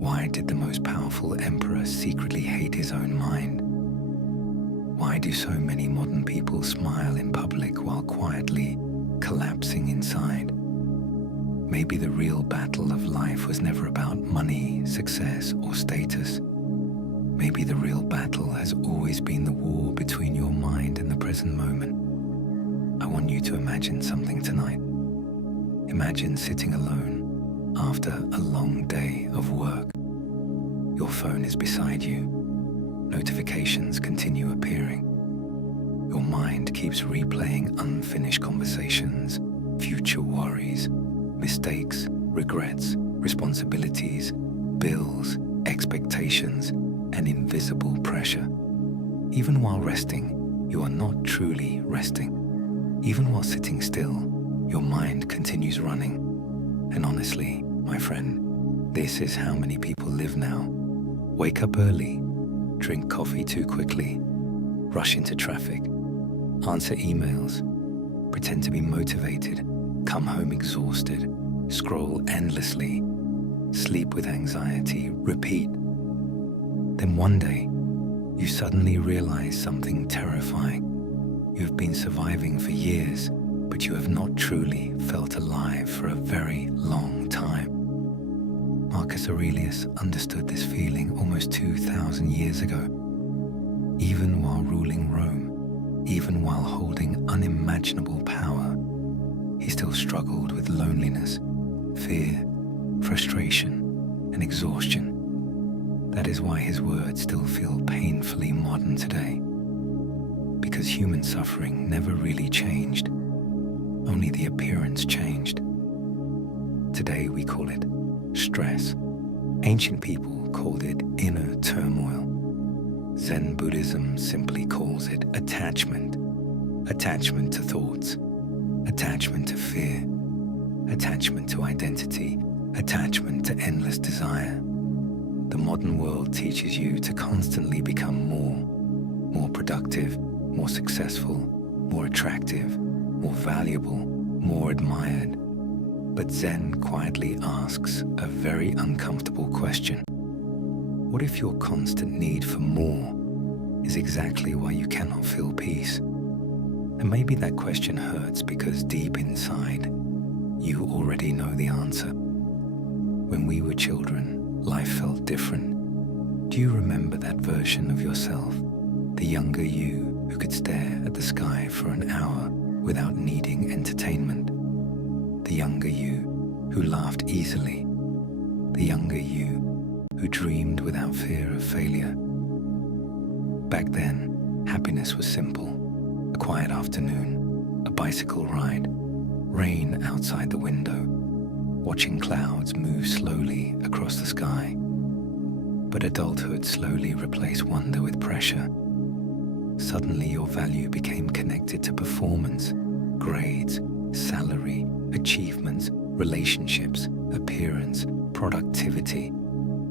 Why did the most powerful emperor secretly hate his own mind? Why do so many modern people smile in public while quietly collapsing inside? Maybe the real battle of life was never about money, success, or status. Maybe the real battle has always been the war between your mind and the present moment. I want you to imagine something tonight. Imagine sitting alone after a long day of work. Your phone is beside you. Notifications continue appearing. Your mind keeps replaying unfinished conversations, future worries, mistakes, regrets, responsibilities, bills, expectations, and invisible pressure. Even while resting, you are not truly resting. Even while sitting still, your mind continues running. And honestly, my friend, this is how many people live now. Wake up early, drink coffee too quickly, rush into traffic, answer emails, pretend to be motivated, come home exhausted, scroll endlessly, sleep with anxiety, repeat. Then one day, you suddenly realize something terrifying. You have been surviving for years, but you have not truly felt alive for a very long time. Marcus Aurelius understood this feeling almost 2,000 years ago. Even while ruling Rome, even while holding unimaginable power, he still struggled with loneliness, fear, frustration, and exhaustion. That is why his words still feel painfully modern today. Because human suffering never really changed, only the appearance changed. Today we call it stress. Ancient people called it inner turmoil. Zen Buddhism simply calls it attachment. Attachment to thoughts, attachment to fear, attachment to identity, attachment to endless desire. The modern world teaches you to constantly become more productive, more successful, more attractive, more valuable, more admired. But Zen quietly asks a very uncomfortable question. What if your constant need for more is exactly why you cannot feel peace? And maybe that question hurts because deep inside, you already know the answer. When we were children, life felt different. Do you remember that version of yourself? The younger you who could stare at the sky for an hour without needing entertainment. The younger you who laughed easily. The younger you who dreamed without fear of failure. Back then, happiness was simple. A quiet afternoon, a bicycle ride, rain outside the window, watching clouds move slowly across the sky. But adulthood slowly replaced wonder with pressure. Suddenly your value became connected to performance, grades, salary, achievements, relationships, appearance, productivity.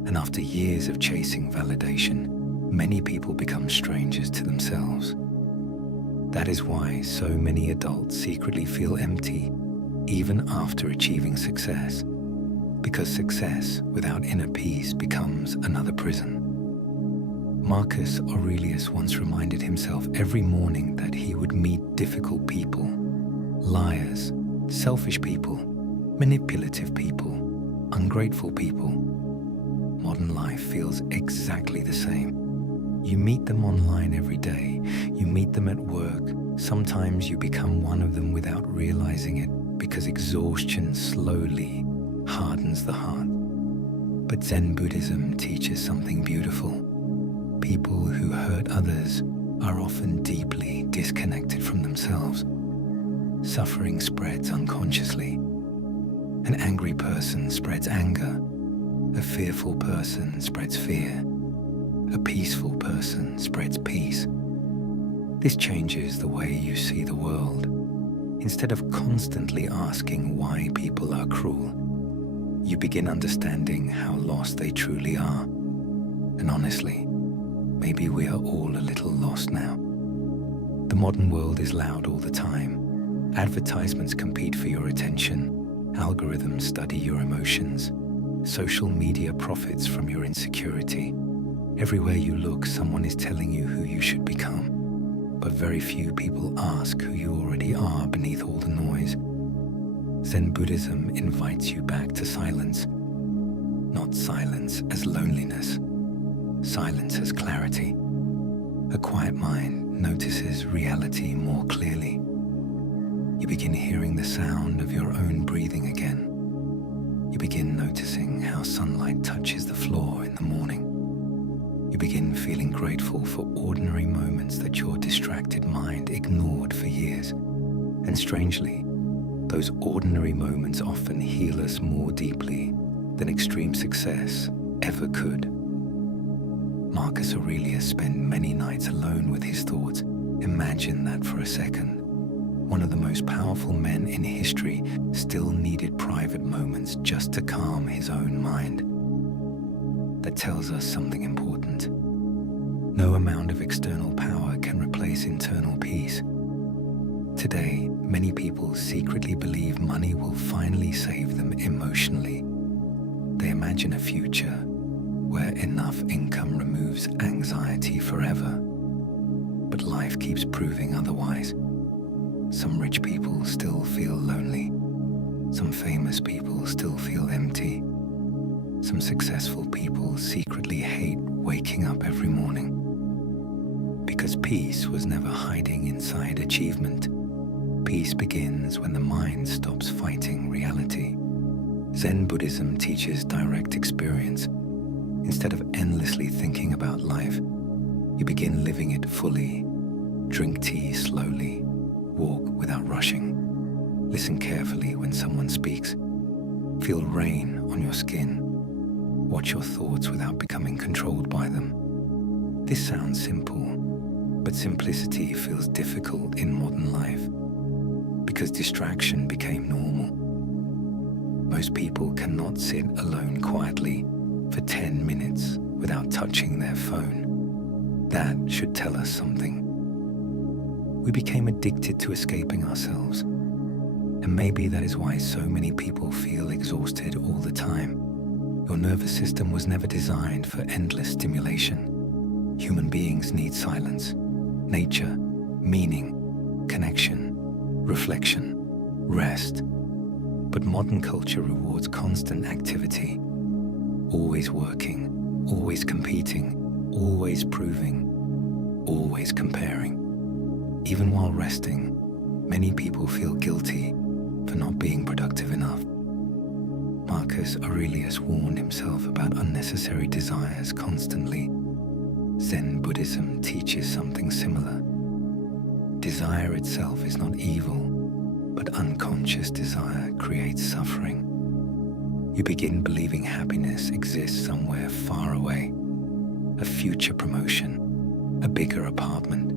And after years of chasing validation, many people become strangers to themselves. That is why so many adults secretly feel empty, even after achieving success. Because success without inner peace becomes another prison. Marcus Aurelius once reminded himself every morning that he would meet difficult people, liars, selfish people, manipulative people, ungrateful people. Modern life feels exactly the same. You meet them online every day. You meet them at work. Sometimes you become one of them without realizing it because exhaustion slowly hardens the heart. But Zen Buddhism teaches something beautiful. People who hurt others are often deeply disconnected from themselves. Suffering spreads unconsciously. An angry person spreads anger. A fearful person spreads fear. A peaceful person spreads peace. This changes the way you see the world. Instead of constantly asking why people are cruel, you begin understanding how lost they truly are. And honestly, maybe we are all a little lost now. The modern world is loud all the time. Advertisements compete for your attention. Algorithms study your emotions. Social media profits from your insecurity. Everywhere you look, someone is telling you who you should become. But very few people ask who you already are beneath all the noise. Zen Buddhism invites you back to silence. Not silence as loneliness, silence as clarity. A quiet mind notices reality more clearly. You begin hearing the sound of your own breathing again. You begin noticing how sunlight touches the floor in the morning. You begin feeling grateful for ordinary moments that your distracted mind ignored for years. And strangely, those ordinary moments often heal us more deeply than extreme success ever could. Marcus Aurelius spent many nights alone with his thoughts. Imagine that for a second. One of the most powerful men in history still needed private moments just to calm his own mind. That tells us something important. No amount of external power can replace internal peace. Today, many people secretly believe money will finally save them emotionally. They imagine a future where enough income removes anxiety forever. But life keeps proving otherwise. Some rich people still feel lonely. Some famous people still feel empty. Some successful people secretly hate waking up every morning. Because peace was never hiding inside achievement. Peace begins when the mind stops fighting reality. Zen Buddhism teaches direct experience. Instead of endlessly thinking about life, you begin living it fully. Drink tea slowly. Walk without rushing. Listen carefully when someone speaks. Feel rain on your skin. Watch your thoughts without becoming controlled by them. This sounds simple, but simplicity feels difficult in modern life because distraction became normal. Most people cannot sit alone quietly for 10 minutes without touching their phone. That should tell us something. We became addicted to escaping ourselves. And maybe that is why so many people feel exhausted all the time. Your nervous system was never designed for endless stimulation. Human beings need silence, nature, meaning, connection, reflection, rest. But modern culture rewards constant activity. Always working, always competing, always proving, always comparing. Even while resting, many people feel guilty for not being productive enough. Marcus Aurelius warned himself about unnecessary desires constantly. Zen Buddhism teaches something similar. Desire itself is not evil, but unconscious desire creates suffering. You begin believing happiness exists somewhere far away. A future promotion, a bigger apartment,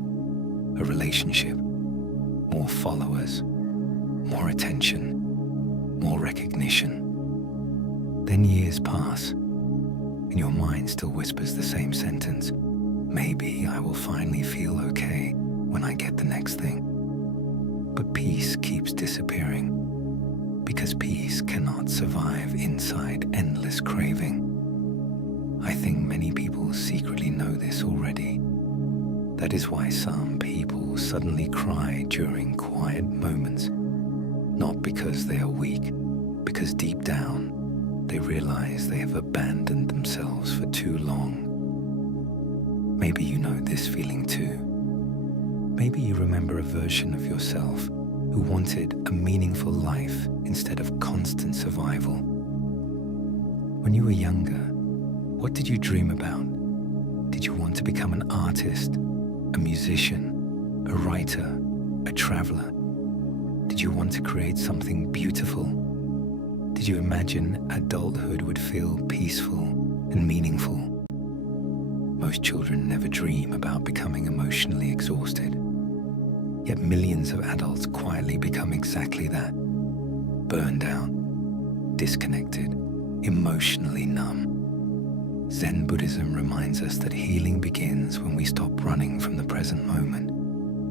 a relationship, more followers, more attention, more recognition. Then years pass, and your mind still whispers the same sentence. Maybe I will finally feel okay when I get the next thing. But peace keeps disappearing, because peace cannot survive inside endless craving. I think many people secretly know this already. That is why some people suddenly cry during quiet moments, not because they are weak, because deep down, they realize they have abandoned themselves for too long. Maybe you know this feeling too. Maybe you remember a version of yourself who wanted a meaningful life instead of constant survival. When you were younger, what did you dream about? Did you want to become an artist, a musician, a writer, a traveler? Did you want to create something beautiful? Did you imagine adulthood would feel peaceful and meaningful? Most children never dream about becoming emotionally exhausted. Yet millions of adults quietly become exactly that. Burned out, disconnected, emotionally numb. Zen Buddhism reminds us that healing begins when we stop running from the present moment,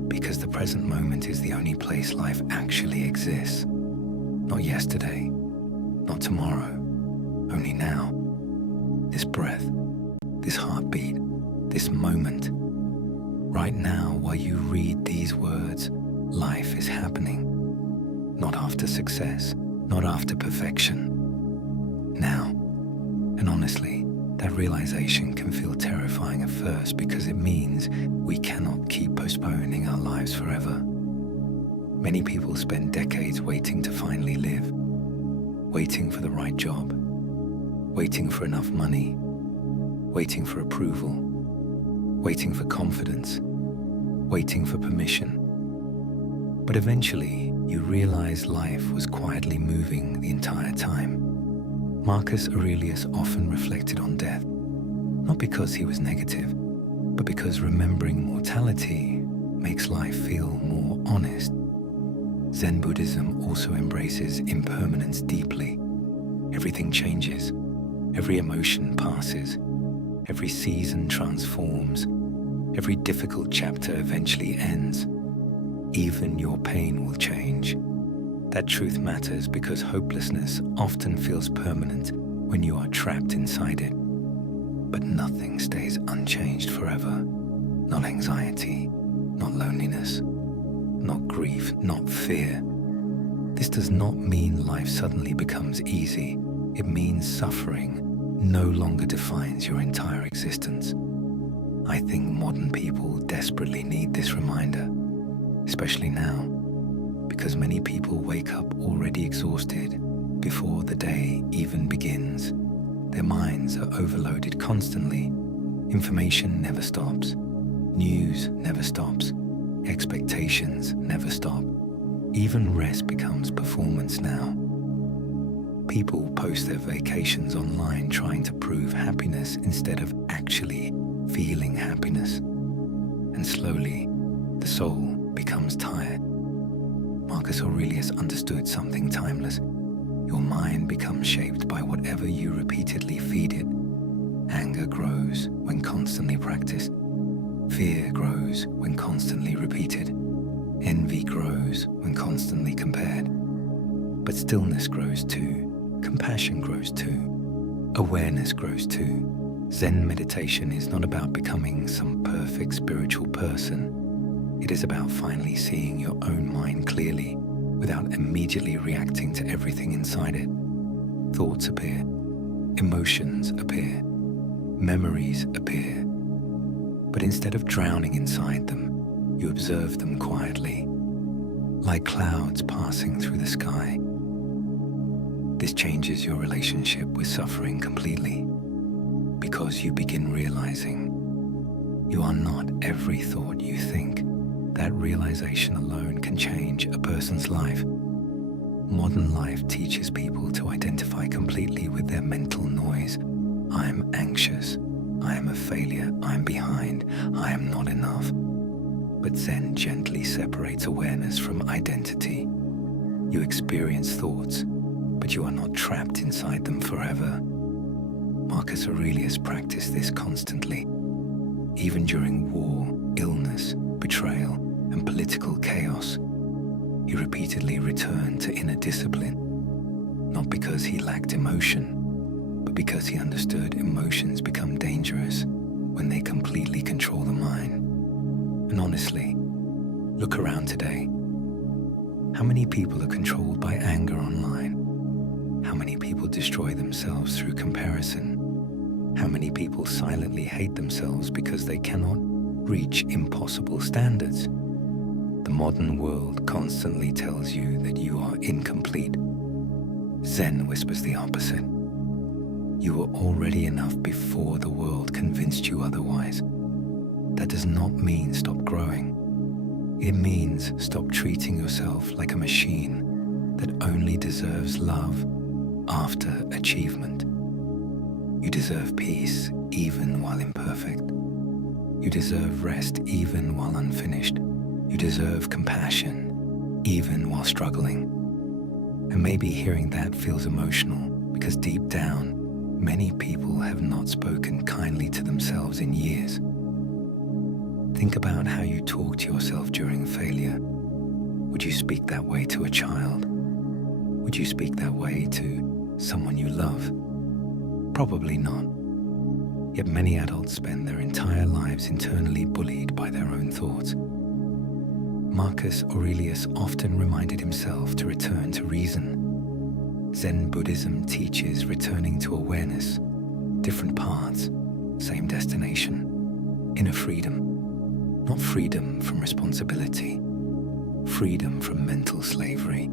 because the present moment is the only place life actually exists. Not yesterday, not tomorrow, only now. This breath, this heartbeat, this moment. Right now, while you read these words, life is happening. Not after success, not after perfection. Now. And honestly, that realization can feel terrifying at first because it means we cannot keep postponing our lives forever. Many people spend decades waiting to finally live, waiting for the right job, waiting for enough money, waiting for approval, waiting for confidence, waiting for permission. But eventually, you realize life was quietly moving the entire time. Marcus Aurelius often reflected on death, not because he was negative, but because remembering mortality makes life feel more honest. Zen Buddhism also embraces impermanence deeply. Everything changes, every emotion passes, every season transforms, every difficult chapter eventually ends. Even your pain will change. That truth matters because hopelessness often feels permanent when you are trapped inside it. But nothing stays unchanged forever. Not anxiety, not loneliness, not grief, not fear. This does not mean life suddenly becomes easy. It means suffering no longer defines your entire existence. I think modern people desperately need this reminder, especially now, because many people wake up already exhausted before the day even begins. Their minds are overloaded constantly. Information never stops. News never stops. Expectations never stop. Even rest becomes performance now. People post their vacations online trying to prove happiness instead of actually feeling happiness. And slowly, the soul becomes tired. Marcus Aurelius understood something timeless. Your mind becomes shaped by whatever you repeatedly feed it. Anger grows when constantly practiced. Fear grows when constantly repeated. Envy grows when constantly compared. But stillness grows too. Compassion grows too. Awareness grows too. Zen meditation is not about becoming some perfect spiritual person. It is about finally seeing your own mind clearly without immediately reacting to everything inside it. Thoughts appear. Emotions appear. Memories appear. But instead of drowning inside them, you observe them quietly, like clouds passing through the sky. This changes your relationship with suffering completely, because you begin realizing you are not every thought you think. That realization alone can change a person's life. Modern life teaches people to identify completely with their mental noise. I am anxious. I am a failure. I am behind. I am not enough. But Zen gently separates awareness from identity. You experience thoughts, but you are not trapped inside them forever. Marcus Aurelius practiced this constantly. Even during war, illness, betrayal, and political chaos, he repeatedly returned to inner discipline, not because he lacked emotion, but because he understood emotions become dangerous when they completely control the mind. And honestly, look around today. How many people are controlled by anger online? How many people destroy themselves through comparison? How many people silently hate themselves because they cannot reach impossible standards? The modern world constantly tells you that you are incomplete. Zen whispers the opposite. You were already enough before the world convinced you otherwise. That does not mean stop growing. It means stop treating yourself like a machine that only deserves love after achievement. You deserve peace even while imperfect. You deserve rest even while unfinished. You deserve compassion even while struggling. And maybe hearing that feels emotional because deep down, many people have not spoken kindly to themselves in years. Think about how you talk to yourself during failure. Would you speak that way to a child? Would you speak that way to someone you love? Probably not. Yet many adults spend their entire lives internally bullied by their own thoughts. Marcus Aurelius often reminded himself to return to reason. Zen Buddhism teaches returning to awareness, different paths, same destination, inner freedom, not freedom from responsibility, freedom from mental slavery,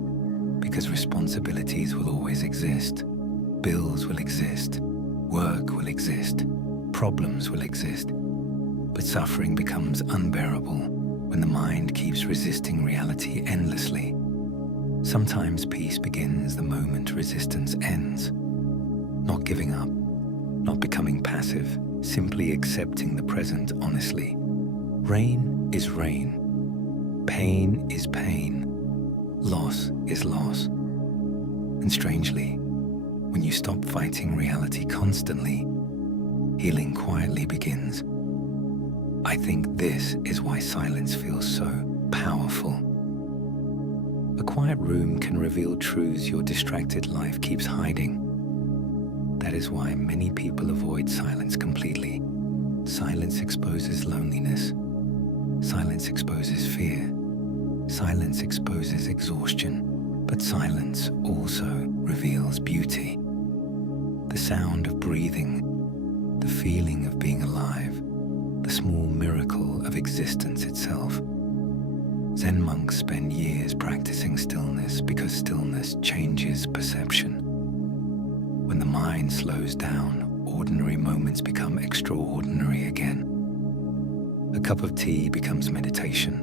because responsibilities will always exist, bills will exist, work will exist, problems will exist, but suffering becomes unbearable when the mind keeps resisting reality endlessly. Sometimes peace begins the moment resistance ends. Not giving up, not becoming passive, simply accepting the present honestly. Rain is rain. Pain is pain. Loss is loss. And strangely, when you stop fighting reality constantly, healing quietly begins. I think this is why silence feels so powerful. A quiet room can reveal truths your distracted life keeps hiding. That is why many people avoid silence completely. Silence exposes loneliness. Silence exposes fear. Silence exposes exhaustion. But silence also reveals beauty. The sound of breathing, the feeling of being alive, the small miracle of existence itself. Zen monks spend years practicing stillness because stillness changes perception. When the mind slows down, ordinary moments become extraordinary again. A cup of tea becomes meditation.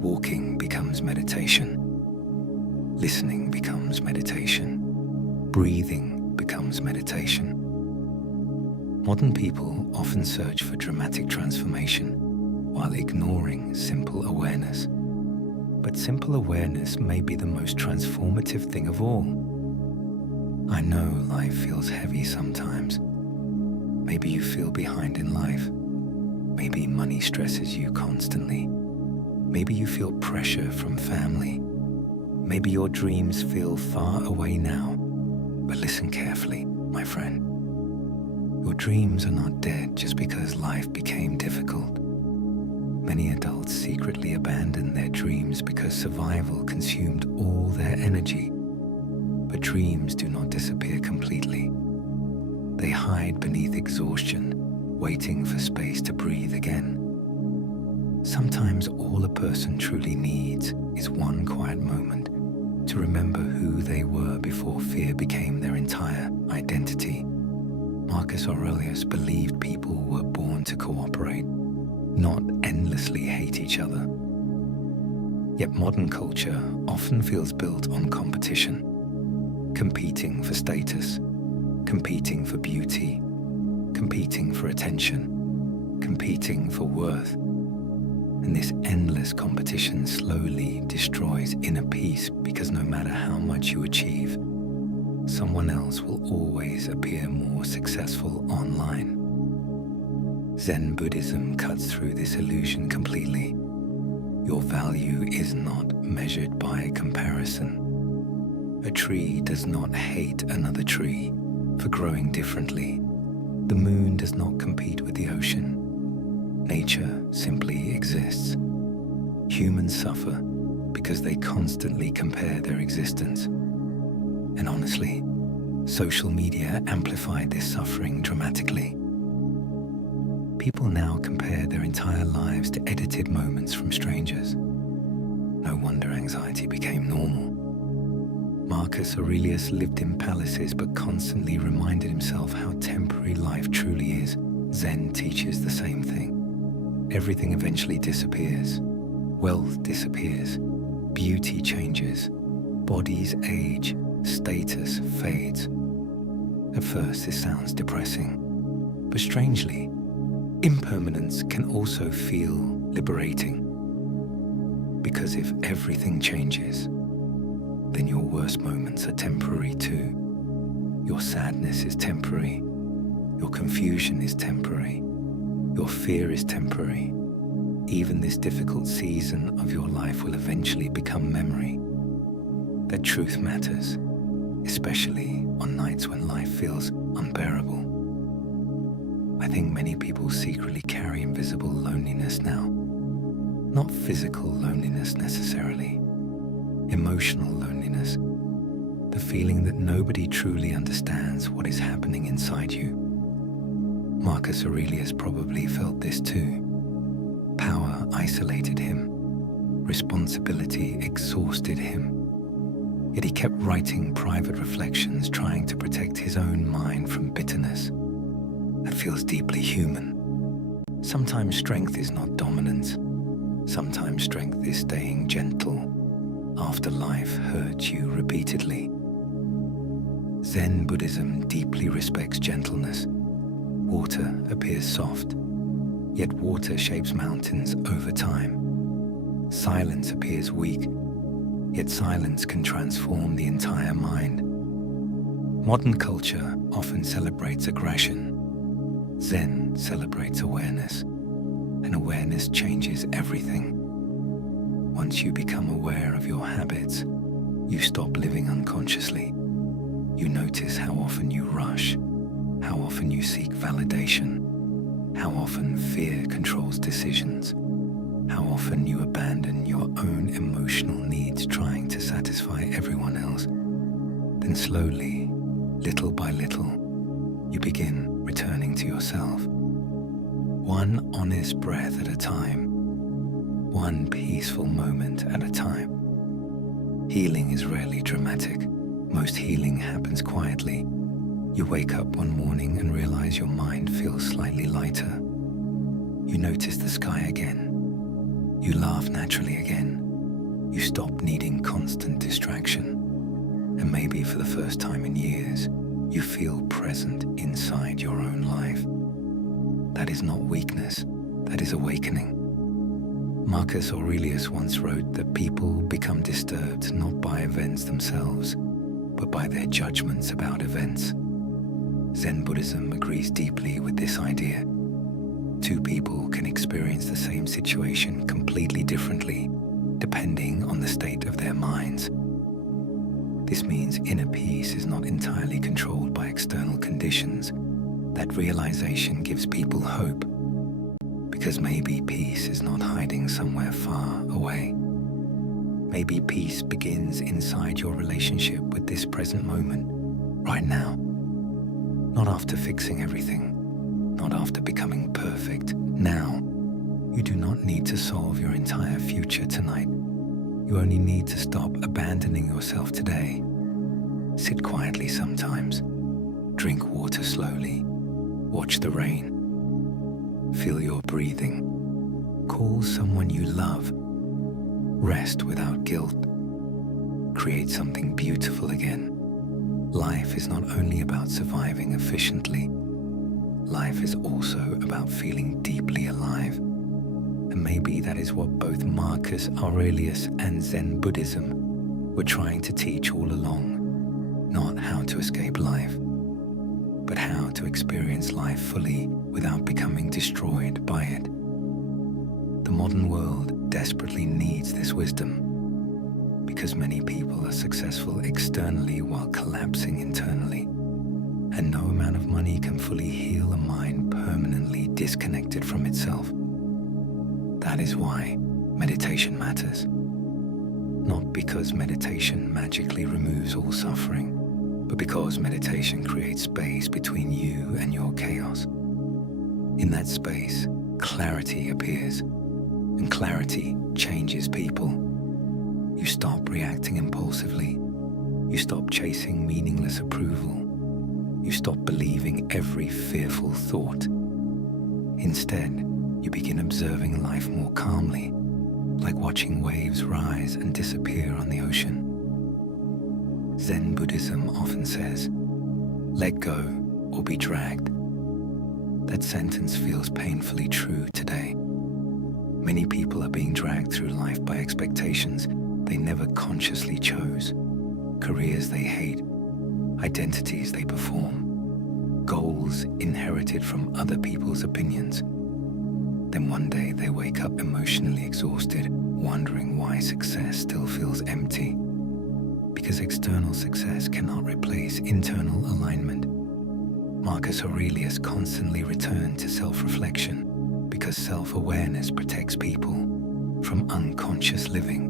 Walking becomes meditation. Listening becomes meditation. Breathing becomes meditation. Modern people often search for dramatic transformation while ignoring simple awareness. But simple awareness may be the most transformative thing of all. I know life feels heavy sometimes. Maybe you feel behind in life. Maybe money stresses you constantly. Maybe you feel pressure from family. Maybe your dreams feel far away now. But listen carefully, my friend. Your dreams are not dead just because life became difficult. Many adults secretly abandon their dreams because survival consumed all their energy. But dreams do not disappear completely. They hide beneath exhaustion, waiting for space to breathe again. Sometimes all a person truly needs is one quiet moment to remember who they were before fear became their entire identity. Marcus Aurelius believed people were born to cooperate, not endlessly hate each other. Yet modern culture often feels built on competition, competing for status, competing for beauty, competing for attention, competing for worth. And this endless competition slowly destroys inner peace because no matter how much you achieve, someone else will always appear more successful online. Zen Buddhism cuts through this illusion completely. Your value is not measured by comparison. A tree does not hate another tree for growing differently. The moon does not compete with the ocean. Nature simply exists. Humans suffer because they constantly compare their existence. And honestly, social media amplified this suffering dramatically. People now compare their entire lives to edited moments from strangers. No wonder anxiety became normal. Marcus Aurelius lived in palaces but constantly reminded himself how temporary life truly is. Zen teaches the same thing. Everything eventually disappears. Wealth disappears. Beauty changes. Bodies age. Status fades. At first, this sounds depressing. But strangely, impermanence can also feel liberating. Because if everything changes, then your worst moments are temporary too. Your sadness is temporary. Your confusion is temporary. Your fear is temporary. Even this difficult season of your life will eventually become memory. That truth matters, especially on nights when life feels unbearable. I think many people secretly carry invisible loneliness now. Not physical loneliness necessarily, emotional loneliness. The feeling that nobody truly understands what is happening inside you. Marcus Aurelius probably felt this too. Power isolated him. Responsibility exhausted him. Yet he kept writing private reflections, trying to protect his own mind from bitterness. That feels deeply human. Sometimes strength is not dominance. Sometimes strength is staying gentle after life hurts you repeatedly. Zen Buddhism deeply respects gentleness. Water appears soft, yet water shapes mountains over time. Silence appears weak, yet silence can transform the entire mind. Modern culture often celebrates aggression. Zen celebrates awareness, and awareness changes everything. Once you become aware of your habits, you stop living unconsciously. You notice how often you rush, how often you seek validation, how often fear controls decisions, how often you abandon your own emotional needs trying to satisfy everyone else. Then slowly, little by little, you begin returning to yourself. One honest breath at a time, one peaceful moment at a time. Healing is rarely dramatic. Most healing happens quietly. You wake up one morning and realize your mind feels slightly lighter. You notice the sky again. You laugh naturally again. You stop needing constant distraction. And maybe for the first time in years, you feel present inside your own life. That is not weakness, that is awakening. Marcus Aurelius once wrote that people become disturbed not by events themselves, but by their judgments about events. Zen Buddhism agrees deeply with this idea. Two people can experience the same situation completely differently, depending on the state of their minds. This means inner peace is not entirely controlled by external conditions. That realization gives people hope, because maybe peace is not hiding somewhere far away. Maybe peace begins inside your relationship with this present moment, right now. Not after fixing everything, not after becoming perfect. Now, you do not need to solve your entire future tonight. You only need to stop abandoning yourself today. Sit quietly sometimes. Drink water slowly. Watch the rain. Feel your breathing. Call someone you love. Rest without guilt. Create something beautiful again. Life is not only about surviving efficiently. Life is also about feeling deeply alive. And maybe that is what both Marcus Aurelius and Zen Buddhism were trying to teach all along. Not how to escape life, but how to experience life fully without becoming destroyed by it. The modern world desperately needs this wisdom, because many people are successful externally while collapsing internally. And no amount of money can fully heal a mind permanently disconnected from itself. That is why meditation matters. Not because meditation magically removes all suffering, but because meditation creates space between you and your chaos. In that space, clarity appears, and clarity changes people. You stop reacting impulsively. You stop chasing meaningless approval. You stop believing every fearful thought. Instead, you begin observing life more calmly, like watching waves rise and disappear on the ocean. Zen Buddhism often says, "Let go or be dragged." That sentence feels painfully true today. Many people are being dragged through life by expectations they never consciously chose, careers they hate, identities they perform, goals inherited from other people's opinions. Then one day they wake up emotionally exhausted, wondering why success still feels empty. Because external success cannot replace internal alignment. Marcus Aurelius constantly returned to self-reflection because self-awareness protects people from unconscious living.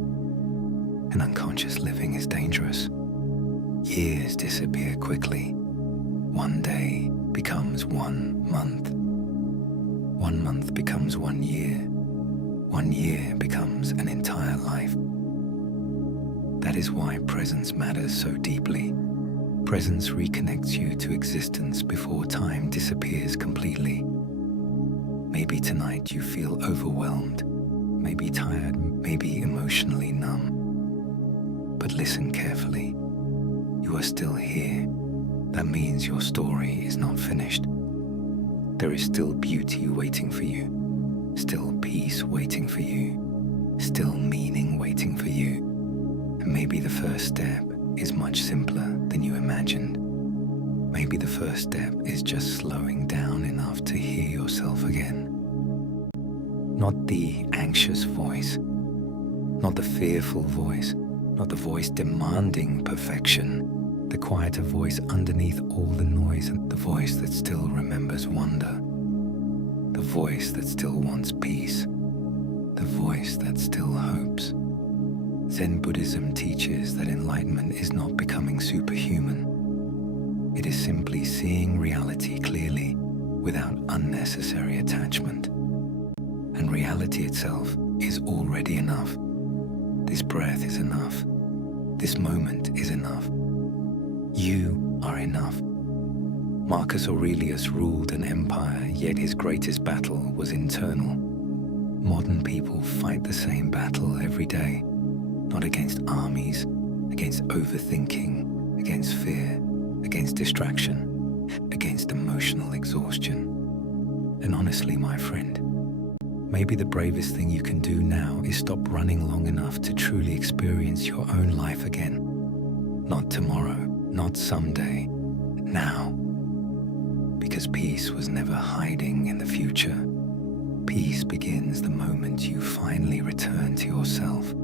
And unconscious living is dangerous. Years disappear quickly. One day becomes 1 month. 1 month becomes 1 year. 1 year becomes an entire life. That is why presence matters so deeply. Presence reconnects you to existence before time disappears completely. Maybe tonight you feel overwhelmed, maybe tired, maybe emotionally numb. But listen carefully. You are still here. That means your story is not finished. There is still beauty waiting for you, still peace waiting for you, still meaning waiting for you. And maybe the first step is much simpler than you imagined. Maybe the first step is just slowing down enough to hear yourself again. Not the anxious voice, not the fearful voice, not the voice demanding perfection, the quieter voice underneath all the noise, and the voice that still remembers wonder, the voice that still wants peace, the voice that still hopes. Zen Buddhism teaches that enlightenment is not becoming superhuman. It is simply seeing reality clearly without unnecessary attachment. And reality itself is already enough. This breath is enough. This moment is enough. You are enough. Marcus Aurelius ruled an empire, yet his greatest battle was internal. Modern people fight the same battle every day, not against armies, against overthinking, against fear, against distraction, against emotional exhaustion. And honestly, my friend, maybe the bravest thing you can do now is stop running long enough to truly experience your own life again. Not tomorrow, not someday, now. Because peace was never hiding in the future. Peace begins the moment you finally return to yourself.